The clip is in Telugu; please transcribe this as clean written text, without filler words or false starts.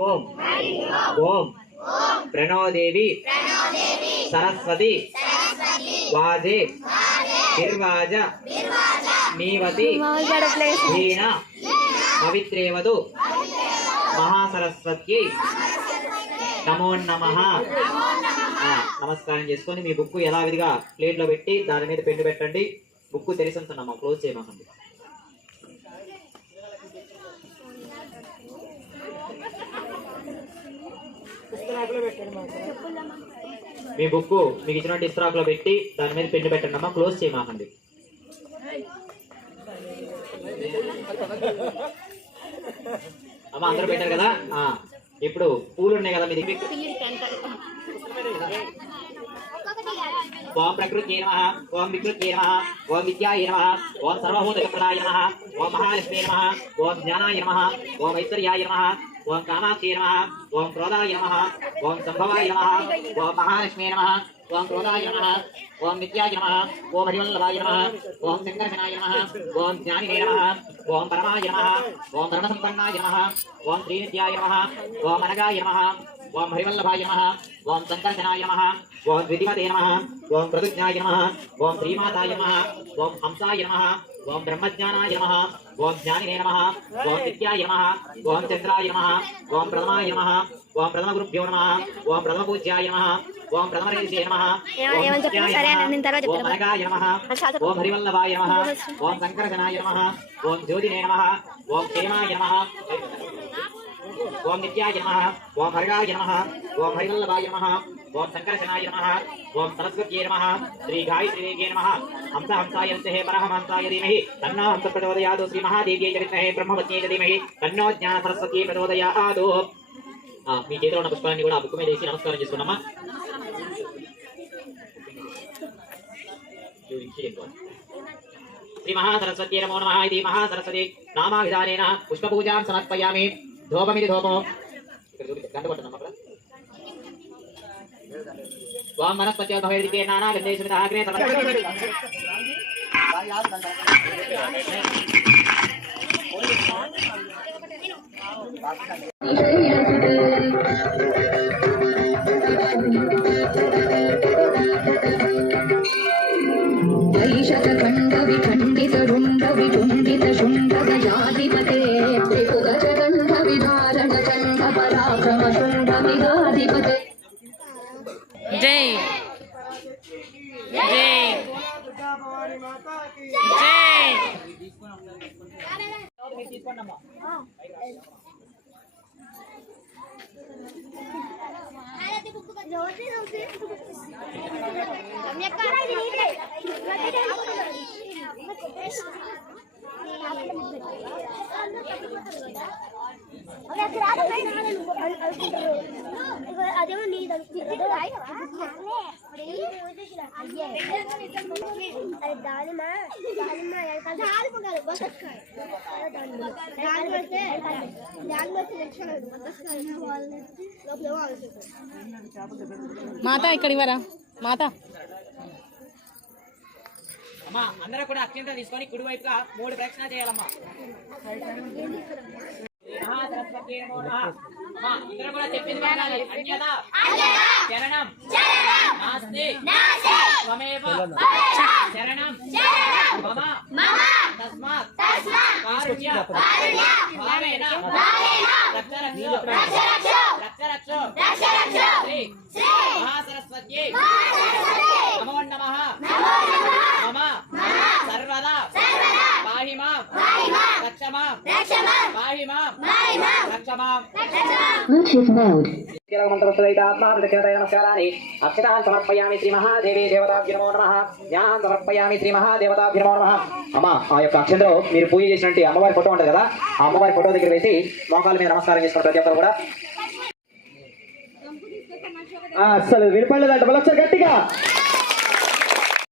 ఓం ఓం ప్రణోదేవి సరస్వతి వాజే నిర్వాజ నీవతి హీన పవిత్రేవదు మహాసరస్వత్యై నమో నమః. నమస్కారం చేసుకొని మీ బుక్ యథావిధిగా ప్లేట్లో పెట్టి దాని మీద పెన్ను పెట్టండి. బుక్ తెలిసి ఉంటున్నామా, క్లోజ్ చేయమాకండి. మీ బుక్ మీకు ఇచ్చినట్టు ఇస్త్రాక్ లో పెట్టి దాని మీద పెన్ను పెట్టండి అమ్మా, క్లోజ్ చేయమాకండి. అమ్మా అందరూ పెట్టారు కదా. ఇప్పుడు పూలు ఉన్నాయి కదా మీది. ఓం ప్రకృతి నమః, ఓం వికృతి నమః, ఓం విద్యాయ నమః, ఓం సర్వభూతప్రదాయ నమః, ఓం మహాలక్ష్మీ నమః, ఓం జ్ఞానాయ నమః, ఓం ఐశ్వర్యాయ నమః, ఓం కామాక్షి నమః, ఓం క్రోధాయ నమః, ఓం సంభవాయ నమః, ఓం మహాలక్ష్మీ నమః, ఓం క్రోధాయ నమః, ఓం విద్యాయ నమః, ఓం హరివల్లభాయ నమః, ఓం శంకరశనాయ నమః, ఓం జ్ఞానినే నమః, ఓం పరమాయ నమః, ఓం ధర్మసంపన్నాయ నమః, ఓం శ్రీనిత్యాయ నమః, ఓం అనగాయ నమః, ఓం హరివల్లభాయ నమః, ఓం శంకరశనాయ నమః, ఓం విధిమతే నమః, ఓం ప్రతిజ్ఞాయ నమః, ఓం శ్రీమాతాయ నమః, ఓం హంసాయ నమః, ఓం బ్రహ్మజ్ఞానాయ నమః, ఓం జ్ఞానినే నమః, ఓం విద్యాయ నమః, ఓం చంద్రాయ నమః, ఓం ప్రథమాయ నమః, ఓం ప్రథమ గురుభ్యో నమః, ఓం ప్రథమ పూజ్యాయ నమః, ఓం ప్రథమ ఋషే నమః, ఓం అనగాయ నమః, ఓం హరివల్లభాయ నమః, ఓం శంకరశనాయ నమః, ఓం జ్యోతినే నమః, ఓం క్షేమాయ నమః, ఓం నిత్యాయ నమః, ఓం హరిగాయ నమః, ఓం హరివల్లభాయ నమః, ఓం శంకరశనాయ నమః, ఓం సరస్వత్యై నమః, శ్రీ గాయత్రీదేవ్యై నమః, హంస హంసాయ విద్మహే పరమహంసాయ ధీమహి తన్నో హంస ప్రచోదయాత్, శ్రీ మహాదేవ్యై విద్మహే బ్రహ్మవత్యై ధీమహి తన్నో జ్ఞాన సరస్వత్యై ప్రచోదయాత్. మీ చేతిలో ఉన్న పుష్పాన్ని కూడా ఆ బుక్ మీద వేసి నమస్కారం చేసుకున్నామా. శ్రీ మహాసరస్వత్యై నమో నమః. ఇది మహాసరస్వతి నామాభిధానేన పుష్పపూజాం సమర్పయామి. ధూపమిది ధూపం. ఓం వనస్పత్యో భవేదికే నానాగంధేషు అగ్రే వైశఖండ విఖండిత రుండ విటుండిత శుండ గజాధిపతే త్రిపురచండ విధారణ చండ పరాక్రమ శుండ విగాధిపతే. జై జై అదేమో నీళ్ళు దానిమ్మ మాత ఇక్కడ ఇవ్వరా మాత. అమ్మా అందరూ కూడా అత్యంత తీసుకొని కుడివైపుగా 3 ప్రదక్షిణ చేయాలమ్మా. మహాసరస్వతి నమో నమః. అందరూ కూడా చెప్పింది వినాలి. అన్యదా శరణం నాస్తి త్వమేవ శరణం మమ తస్మాత్ కారుణ్య భావేన రక్ష రక్షో శ్రీ మహాసరస్వత్యై నమో నమః. మమ సర్వదా పాహి మాం రక్ష మాం పాహి మాం రక్ష మాం. నమస్కారాన్ని అక్షతాన్ సమర్పయామి శ్రీ మహాదేవి దేవతాభ్యో నమో నమః. జ్ఞానాన్ సమర్పయామి శ్రీ మహాదేవతాభ్యో నమో నమః. అమ్మా ఆ యొక్క అక్షంతలో మీరు పూజ చేసినట్టు అమ్మవారి ఫోటో ఉంటుంది కదా, ఆ అమ్మవారి ఫోటో దగ్గర వేసి మోకాల మీద నమస్కారం చేసుకున్న ప్రతి ఒక్కరు కూడా. అసలు వినపడలేదంట, మళ్ళీ ఒకసారి గట్టిగా